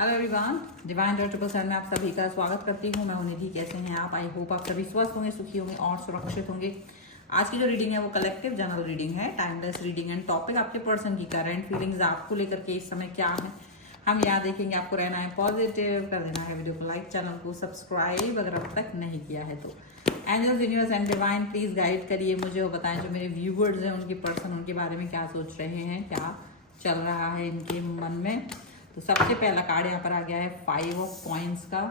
Hello everyone, divine triple seven में आप सभी का स्वागत करती हूँ। मैं हूं निधि। कैसे हैं आप? आई होप आप सभी स्वस्थ होंगे, सुखी होंगे और सुरक्षित होंगे। आज की जो रीडिंग है वो कलेक्टिव जनरल रीडिंग है, टाइमलेस रीडिंग एंड टॉपिक आपके पर्सन की करंट फीलिंग्स आपको लेकर के इस समय क्या है हम यहाँ देखेंगे। आपको रहना है पॉजिटिव, कर देना है वीडियो को लाइक, चैनल को सब्सक्राइब अगर अब तक नहीं किया है तो। Angels, universe and divine please guide करिए मुझे और बताएं जो मेरे व्यूवर्स हैं उनके पर्सन उनके बारे में क्या सोच रहे हैं, क्या चल रहा है इनके मन में। तो सबसे पहला कार्ड यहाँ पर आ गया है 5 ऑफ कॉइंस का।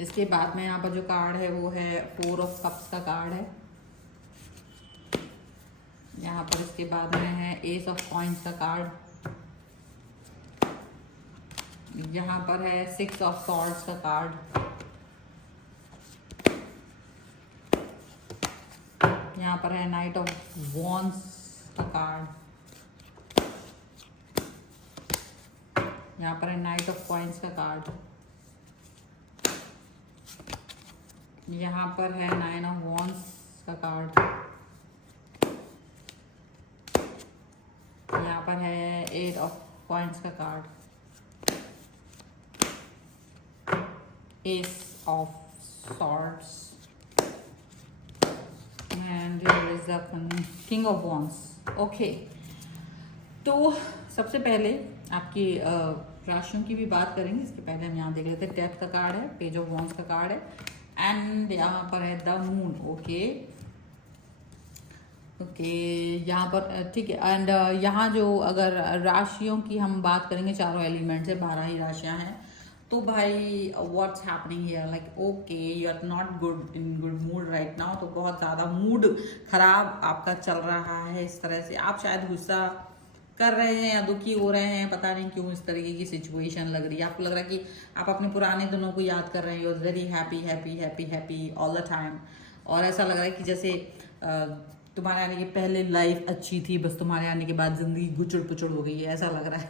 इसके बाद में यहाँ पर जो कार्ड है वो है 4 ऑफ कप्स का कार्ड है। यहाँ पर इसके बाद में है एस ऑफ कॉइंस का कार्ड। यहाँ पर है 6 ऑफ सॉर्ड्स का कार्ड। यहाँ पर है नाइट ऑफ वॉन्ड्स का कार्ड। यहाँ पर है नाइट ऑफ कॉइंस का कार्ड। यहाँ पर है 9 ऑफ वॉन्ड्स का कार्ड। यहाँ पर है 8 ऑफ कॉइंस का card. S of swords and here is the king of wands. Okay, तो सबसे पहले आपकी राशियों की भी बात करेंगे। इसके पहले हम यहाँ देख लेते हैं। डेथ का कार्ड है, पेज ऑफ वॉन्ड्स का कार्ड है एंड यहाँ पर है द मून। ओके, यहाँ पर ठीक है। एंड यहाँ जो अगर राशियों की हम बात करेंगे, चारों एलिमेंट से 12 ही राशियां हैं। तो भाई what's happening here, like okay you are not good in good mood right now. तो बहुत ज़्यादा मूड खराब आपका चल रहा है। इस तरह से आप शायद गुस्सा कर रहे हैं या दुखी हो रहे हैं, पता नहीं क्यों इस तरीके की सिचुएशन लग रही है। आपको लग रहा है कि आप अपने पुराने दिनों को याद कर रहे हैं। You're very happy happy happy happy all the time. और ऐसा लग रहा है कि जैसे तुम्हारे आने के पहले लाइफ अच्छी थी, बस तुम्हारे आने के बाद जिंदगी गुचड़ पुचड़ हो गई है, ऐसा लग रहा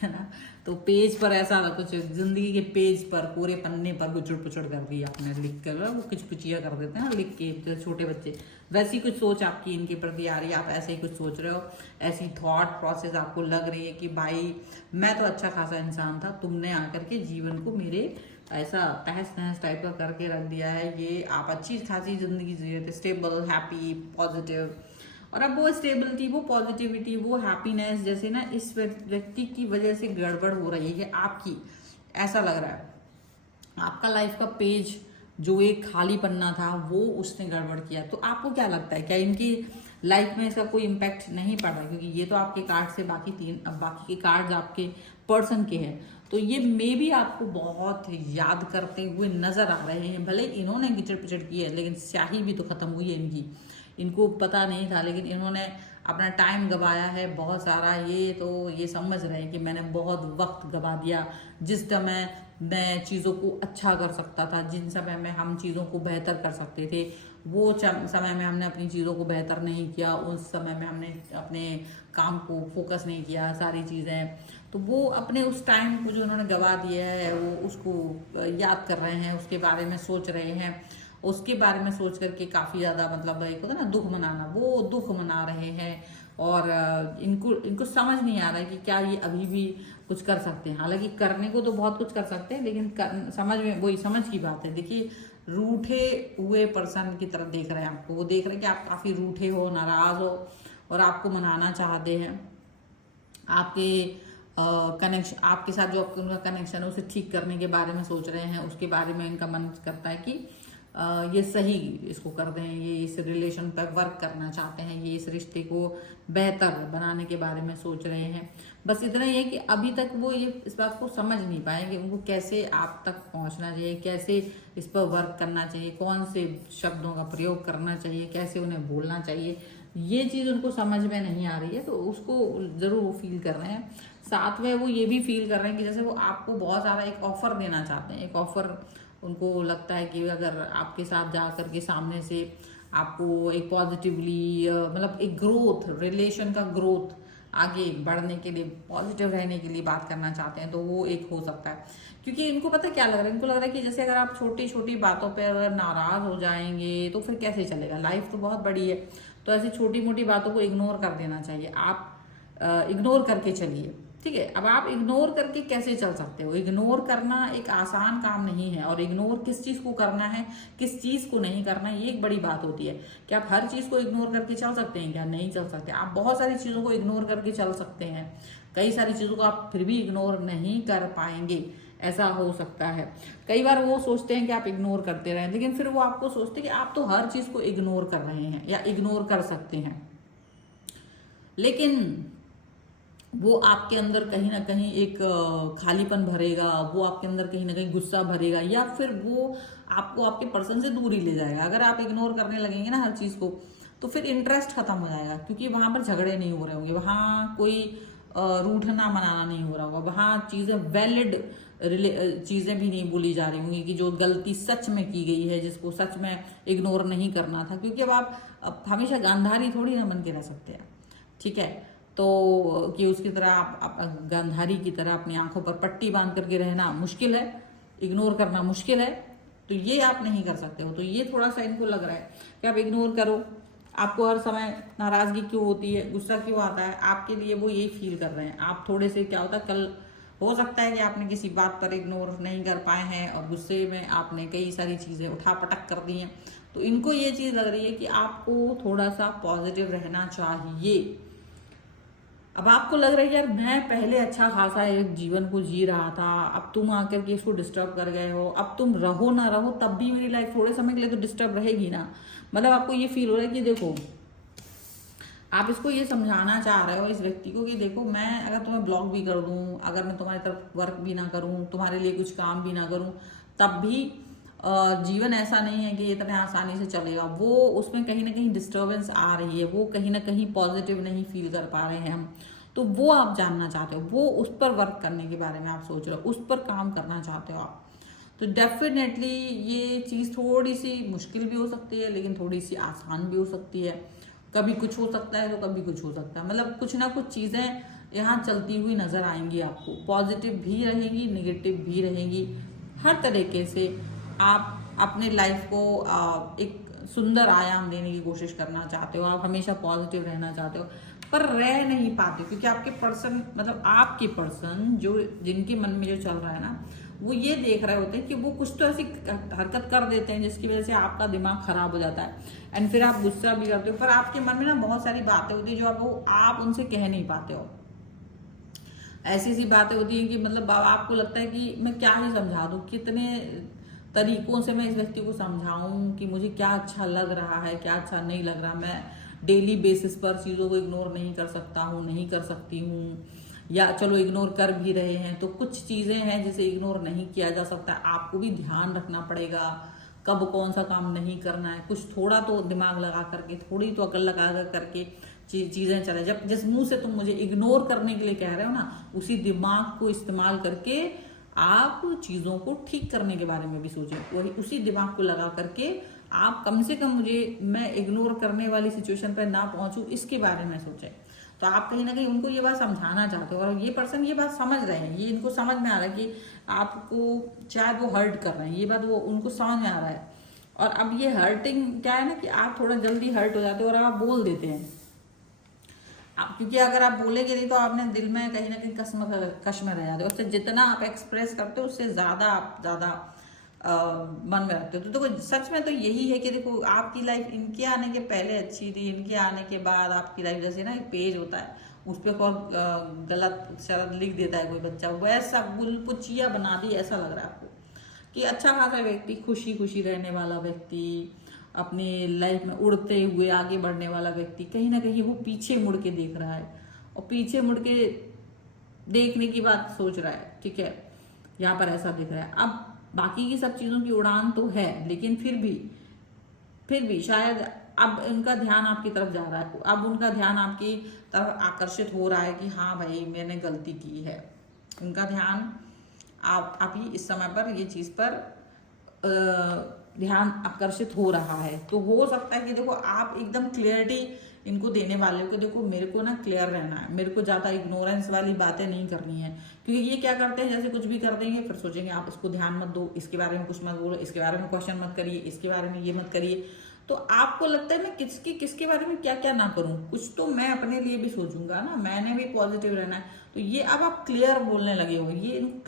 है ना। तो पेज पर ऐसा कुछ जिंदगी के पेज पर, पूरे पन्ने पर गुचड़ पुचड़ कर दी आपने लिख कर। वो किचपिचिया कर देते हैं ना लिख के छोटे बच्चे, वैसी कुछ सोच आपकी इनके प्रति आ रही है। आप ऐसे ही कुछ सोच रहे हो, ऐसी थॉट प्रोसेस आपको लग रही है कि भाई मैं तो अच्छा खासा इंसान था, तुमने आकर के जीवन को मेरे ऐसा तहस नहस टाइप का करके रख दिया है। ये आप अच्छी खासी जिंदगी जी रहे थे, स्टेबल, हैप्पी, पॉजिटिव, और अब वो स्टेबिलिटी, वो पॉजिटिविटी, वो हैप्पीनेस जैसे ना इस व्यक्ति की वजह से गड़बड़ हो रही है आपकी, ऐसा लग रहा है। आपका लाइफ का पेज जो एक खाली पन्ना था वो उसने गड़बड़ किया। तो आपको क्या लगता है, क्या इनकी लाइफ में इसका कोई इम्पैक्ट नहीं पड़ रहा? क्योंकि ये तो आपके कार्ड से बाकी बाकी के कार्ड्स आपके पर्सन के हैं। तो ये मे भी आपको बहुत याद करते हुए नजर आ रहे हैं। भले इन्होंने गिचड़ पिचड़ की है, लेकिन स्याही भी तो खत्म हुई है इनकी। इनको पता नहीं था, लेकिन इन्होंने अपना टाइम गवाया है बहुत सारा। ये समझ रहे हैं कि मैंने बहुत वक्त गवा दिया। जिस समय मैं चीज़ों को अच्छा कर सकता था, जिन समय में हम चीज़ों को बेहतर कर सकते थे, वो समय में हमने अपनी चीज़ों को बेहतर नहीं किया। उस समय में हमने अपने काम को फोकस नहीं किया, सारी चीज़ें। तो वो अपने उस टाइम को जो उन्होंने गवा दिया है वो उसको याद कर रहे हैं, उसके बारे में सोच रहे हैं। उसके बारे में सोच करके काफ़ी ज़्यादा मतलब एक होता है ना दुख मनाना, वो दुख मना रहे हैं। और इनको समझ नहीं आ रहा है कि क्या ये अभी भी कुछ कर सकते हैं। हालांकि करने को तो बहुत कुछ कर सकते हैं, लेकिन समझ में, वही समझ की बात है। देखिए, रूठे हुए पर्सन की तरफ देख रहे हैं आपको। वो देख रहे हैं कि आप काफ़ी रूठे हो, नाराज़ हो और आपको मनाना चाहते हैं। आपके कनेक्शन, आपके साथ जो आपका उनका कनेक्शन है उसे ठीक करने के बारे में सोच रहे हैं। उसके बारे में इनका मन करता है कि ये सही इसको कर दें। ये इस रिलेशन पर वर्क करना चाहते हैं, ये इस रिश्ते को बेहतर बनाने के बारे में सोच रहे हैं। बस इतना ही है कि अभी तक वो ये इस बात को समझ नहीं पाए कि उनको कैसे आप तक पहुंचना चाहिए, कैसे इस पर वर्क करना चाहिए, कौन से शब्दों का प्रयोग करना चाहिए, कैसे उन्हें बोलना चाहिए। ये चीज़ उनको समझ में नहीं आ रही है। तो उसको ज़रूर वो फील कर रहे हैं। साथ में वो ये भी फील कर रहे हैं कि जैसे वो आपको बहुत ज़्यादा एक ऑफ़र देना चाहते हैं। एक ऑफ़र उनको लगता है कि अगर आपके साथ जा कर के सामने से आपको एक पॉजिटिवली मतलब एक ग्रोथ, रिलेशन का ग्रोथ आगे बढ़ने के लिए, पॉजिटिव रहने के लिए बात करना चाहते हैं, तो वो एक हो सकता है। क्योंकि इनको पता क्या लग रहा है, इनको लग रहा है कि जैसे अगर आप छोटी छोटी बातों पे अगर नाराज हो जाएंगे तो फिर कैसे चलेगा। लाइफ तो बहुत बड़ी है, तो ऐसी छोटी मोटी बातों को इग्नोर कर देना चाहिए। आप इग्नोर करके चलिए, ठीक है। अब आप इग्नोर करके कैसे चल सकते हो? इग्नोर करना एक आसान काम नहीं है, और इग्नोर किस चीज को करना है, किस चीज को नहीं करना है, ये एक बड़ी बात होती है। कि आप हर चीज को इग्नोर करके चल सकते हैं क्या? नहीं चल सकते। आप बहुत सारी चीजों को इग्नोर करके चल सकते हैं, कई सारी चीजों को आप फिर भी इग्नोर नहीं कर पाएंगे, ऐसा हो सकता है। कई बार वो सोचते हैं कि आप इग्नोर करते रहें, लेकिन फिर वो आपको सोचते हैं कि आप तो हर चीज को इग्नोर कर रहे हैं या इग्नोर कर सकते हैं, लेकिन वो आपके अंदर कहीं ना कहीं एक खालीपन भरेगा, वो आपके अंदर कहीं ना कहीं गुस्सा भरेगा, या फिर वो आपको आपके पर्सन से दूर ही ले जाएगा। अगर आप इग्नोर करने लगेंगे ना हर चीज को, तो फिर इंटरेस्ट खत्म हो जाएगा, क्योंकि वहां पर झगड़े नहीं हो रहे होंगे, वहां कोई रूठना मनाना नहीं हो रहा होगा, वहां चीजें वैलिड चीजें भी नहीं बोली जा रही होंगी कि जो गलती सच में की गई है, जिसको सच में इग्नोर नहीं करना था। क्योंकि अब हमेशा गांधारी थोड़ी ना बन के रह सकते हैं, ठीक है। तो कि उसकी तरह आप गांधारी की तरह अपनी आंखों पर पट्टी बांध करके रहना मुश्किल है, इग्नोर करना मुश्किल है, तो ये आप नहीं कर सकते हो। तो ये थोड़ा सा इनको लग रहा है कि आप इग्नोर करो, आपको हर समय नाराजगी क्यों होती है, गुस्सा क्यों आता है, आपके लिए वो यही फील कर रहे हैं। आप थोड़े से क्या होता है, कल हो सकता है कि आपने किसी बात पर इग्नोर नहीं कर पाए हैं और गुस्से में आपने कई सारी चीजें उठापटक कर दी हैं, तो इनको ये चीज लग रही है कि आपको थोड़ा सा पॉजिटिव रहना चाहिए। अब आपको लग रहा है यार मैं पहले अच्छा खासा एक जीवन को जी रहा था, अब तुम आकर के इसको डिस्टर्ब कर गए हो, अब तुम रहो ना रहो तब भी मेरी लाइफ थोड़े समय के लिए तो डिस्टर्ब रहेगी ना। मतलब आपको ये फील हो रहा है कि देखो, आप इसको ये समझाना चाह रहे हो इस व्यक्ति को कि देखो, मैं अगर तुम्हें ब्लॉक भी कर दूं, अगर मैं तुम्हारी तरफ वर्क भी ना करूं, तुम्हारे लिए कुछ काम भी ना करूं, तब भी जीवन ऐसा नहीं है कि इतने आसानी से चलेगा। वो उसमें कहीं ना कहीं डिस्टर्बेंस आ रही है, वो कहीं ना कहीं पॉजिटिव नहीं फील कर पा रहे हैं हम, तो वो आप जानना चाहते हो, वो उस पर वर्क करने के बारे में आप सोच रहे हो, उस पर काम करना चाहते हो आप। तो डेफिनेटली ये चीज़ थोड़ी सी मुश्किल भी हो सकती है, लेकिन थोड़ी सी आसान भी हो सकती है। कभी कुछ हो सकता है तो कभी कुछ हो सकता है, मतलब कुछ ना कुछ चीज़ें यहाँ चलती हुई नजर आएंगी आपको, पॉजिटिव भी रहेंगी, निगेटिव भी रहेंगी। हर तरीके से आप अपने लाइफ को एक सुंदर आयाम देने की कोशिश करना चाहते हो, आप हमेशा पॉजिटिव रहना चाहते हो, पर रह नहीं पाते, क्योंकि आपके पर्सन, मतलब आपके पर्सन जो जिनके मन में जो चल रहा है ना, वो ये देख रहे होते हैं कि वो कुछ तो ऐसी हरकत कर देते हैं जिसकी वजह से आपका दिमाग खराब हो जाता है, एंड फिर आप गुस्सा भी करते हो, पर आपके मन में ना बहुत सारी बातें होती है जो आप उनसे कह नहीं पाते हो। ऐसी सी बातें होती हैं कि मतलब आपको लगता है कि मैं क्या ही समझा दूं, कितने तरीकों से मैं इस व्यक्ति को समझाऊं कि मुझे क्या अच्छा लग रहा है, क्या अच्छा नहीं लग रहा। मैं डेली बेसिस पर चीज़ों को इग्नोर नहीं कर सकता हूँ, नहीं कर सकती हूँ, या चलो इग्नोर कर भी रहे हैं तो कुछ चीज़ें हैं जिसे इग्नोर नहीं किया जा सकता। आपको भी ध्यान रखना पड़ेगा कब कौन सा काम नहीं करना है, कुछ थोड़ा तो दिमाग लगा करके, थोड़ी तो अकल लगा करके चीज़ें चले। जब जिस मुंह से तुम मुझे इग्नोर करने के लिए कह रहे हो ना, उसी दिमाग को इस्तेमाल करके आप चीज़ों को ठीक करने के बारे में भी सोचें, वही उसी दिमाग को लगा करके आप कम से कम मैं इग्नोर करने वाली सिचुएशन पर ना पहुंचूं, इसके बारे में सोचें। तो आप कहीं ना कहीं उनको ये बात समझाना चाहते हो, और ये पर्सन ये बात समझ रहे हैं, ये इनको समझ में आ रहा है कि आपको शायद वो हर्ट कर रहे हैं, ये बात वो उनको समझ में आ रहा है। और अब ये हर्टिंग क्या है ना, कि आप थोड़ा जल्दी हर्ट हो जाते हो और आप बोल देते हैं। क्योंकि अगर आप बोलेंगे नहीं तो आपने दिल में कहीं ना कहीं कश में रह जाते हो, उससे जितना आप एक्सप्रेस करते हो उससे ज़्यादा आप मन में रखते हो। तो देखो सच में तो यही है कि देखो, आपकी लाइफ इनके आने के पहले अच्छी थी, इनके आने के बाद आपकी लाइफ जैसे ना एक पेज होता है, उस पर कोई गलत शब्द लिख देता है कोई बच्चा, वैसा गुलपुचिया बना दी, ऐसा लग रहा है आपको कि अच्छा खासा व्यक्ति, खुशी खुशी रहने वाला व्यक्ति, अपनी लाइफ में उड़ते हुए आगे बढ़ने वाला व्यक्ति, कहीं ना कहीं वो पीछे मुड़ के देख रहा है, और पीछे मुड़ के देखने की बात सोच रहा है, ठीक है, यहाँ पर ऐसा दिख रहा है। अब बाकी की सब चीज़ों की उड़ान तो है, लेकिन फिर भी शायद अब उनका ध्यान आपकी तरफ जा रहा है, अब उनका ध्यान आपकी तरफ आकर्षित हो रहा है कि हाँ भाई मैंने गलती की है। उनका ध्यान आप ही इस समय पर ये चीज़ पर ध्यान आकर्षित हो रहा है। तो हो सकता है कि देखो आप एकदम क्लियरिटी इनको देने वाले हो कि देखो मेरे को ना क्लियर रहना है, मेरे को ज़्यादा इग्नोरेंस वाली बातें नहीं करनी है। क्योंकि ये क्या करते हैं, जैसे कुछ भी कर देंगे फिर सोचेंगे आप इसको ध्यान मत दो, इसके बारे में कुछ मत बोलो, इसके बारे में क्वेश्चन मत करिए, इसके बारे में ये मत करिए। तो आपको लगता है मैं किसके बारे में क्या क्या ना करूं, कुछ तो मैं अपने लिए भी सोचूंगा ना, मैंने भी पॉजिटिव रहना है। तो ये अब आप क्लियर बोलने लगे हो, ये इनको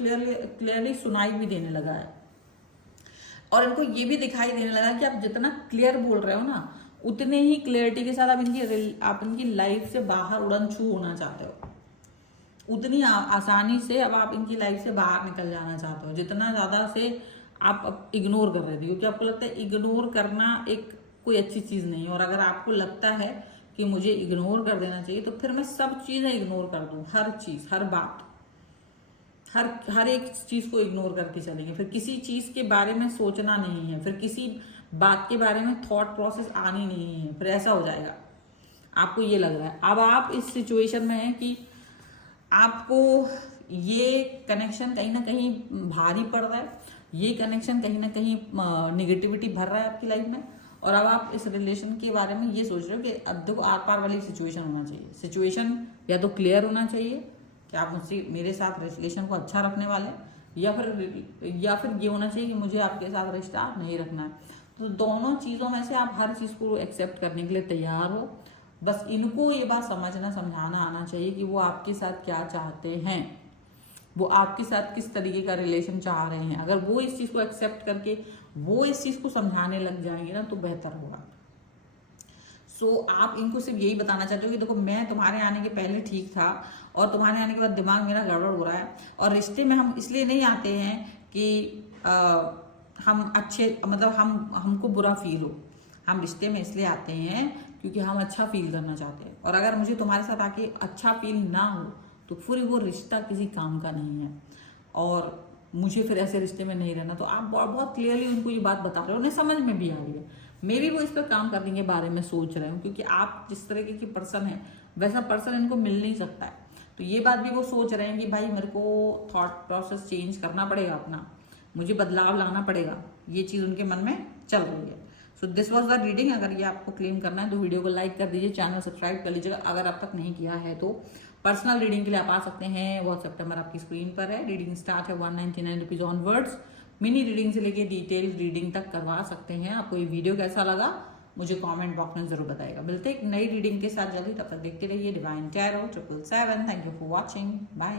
क्लियरली सुनाई भी देने लगा है, और इनको ये भी दिखाई देने लगा कि आप जितना क्लियर बोल रहे हो ना, उतने ही क्लियरिटी के साथ आप इनकी लाइफ से बाहर उड़न छू होना चाहते हो, उतनी आसानी से अब आप इनकी लाइफ से बाहर निकल जाना चाहते हो, जितना ज़्यादा से आप इग्नोर कर रहे थे, क्योंकि आपको लगता है इग्नोर करना एक कोई अच्छी चीज़ नहीं है। और अगर आपको लगता है कि मुझे इग्नोर कर देना चाहिए, तो फिर मैं सब चीज़ें इग्नोर कर दूँ, हर चीज़, हर बात, हर एक चीज़ को इग्नोर करके चलेंगे, फिर किसी चीज़ के बारे में सोचना नहीं है, फिर किसी बात के बारे में थॉट प्रोसेस आनी नहीं है, फिर ऐसा हो जाएगा। आपको ये लग रहा है, अब आप इस सिचुएशन में हैं कि आपको ये कनेक्शन कहीं ना कहीं भारी पड़ रहा है, ये कनेक्शन कहीं ना कहीं निगेटिविटी भर रहा है आपकी लाइफ में, और अब आप इस रिलेशन के बारे में ये सोच रहे हो कि अब देखो आर पार वाली सिचुएशन होना चाहिए। सिचुएशन या तो क्लियर होना चाहिए कि आप मुझसे मेरे साथ रिलेशन को अच्छा रखने वाले, या फिर ये होना चाहिए कि मुझे आपके साथ रिश्ता नहीं रखना है। तो दोनों चीज़ों में से आप हर चीज़ को एक्सेप्ट करने के लिए तैयार हो। बस इनको ये बात समझाना आना चाहिए कि वो आपके साथ क्या चाहते हैं, वो आपके साथ किस तरीके का रिलेशन चाह रहे हैं। अगर वो इस चीज़ को एक्सेप्ट करके वो इस चीज़ को समझाने लग जाएंगे ना, तो बेहतर होगा। आप इनको सिर्फ यही बताना चाहते हो कि देखो मैं तुम्हारे आने के पहले ठीक था, और तुम्हारे आने के बाद दिमाग मेरा गड़बड़ हो रहा है, और रिश्ते में हम इसलिए नहीं आते हैं कि हम अच्छे, मतलब हमको बुरा फील हो, हम रिश्ते में इसलिए आते हैं क्योंकि हम अच्छा फील करना चाहते हैं। और अगर मुझे तुम्हारे साथ आके अच्छा फील ना हो, तो फिर वो रिश्ता किसी काम का नहीं है, और मुझे फिर ऐसे रिश्ते में नहीं रहना। तो आप बहुत क्लियरली उनको ये बात बता रहे हो, उन्हें समझ में भी आ रही है, मे भी वो इस पर काम करने के बारे में सोच रहे हो, क्योंकि आप जिस तरीके की पर्सन है वैसा पर्सन इनको मिल नहीं सकता है। तो ये बात भी वो सोच रहे हैं कि भाई मेरे को थॉट प्रोसेस चेंज करना पड़ेगा अपना, मुझे बदलाव लाना पड़ेगा, ये चीज़ उनके मन में चल रही है। So this was the reading. अगर ये आपको क्लेम करना है तो वीडियो को लाइक कर दीजिए, चैनल सब्सक्राइब कर लीजिएगा अगर अब तक नहीं किया है तो। पर्सनल रीडिंग के लिए आप आ सकते हैं, व्हाट्सएप नंबर आपकी स्क्रीन पर है। रीडिंग स्टार्ट है 199 रुपीज ऑनवर्ड्स। मिनी रीडिंग से लेके डिटेल रीडिंग तक करवा सकते हैं। आपको ये वीडियो कैसा लगा मुझे कमेंट बॉक्स में जरूर बताइएगा। मिलते हैं एक नई रीडिंग के साथ जल्दी, तब तक देखते रहिए divine tarot 777। Thank you for watching, bye.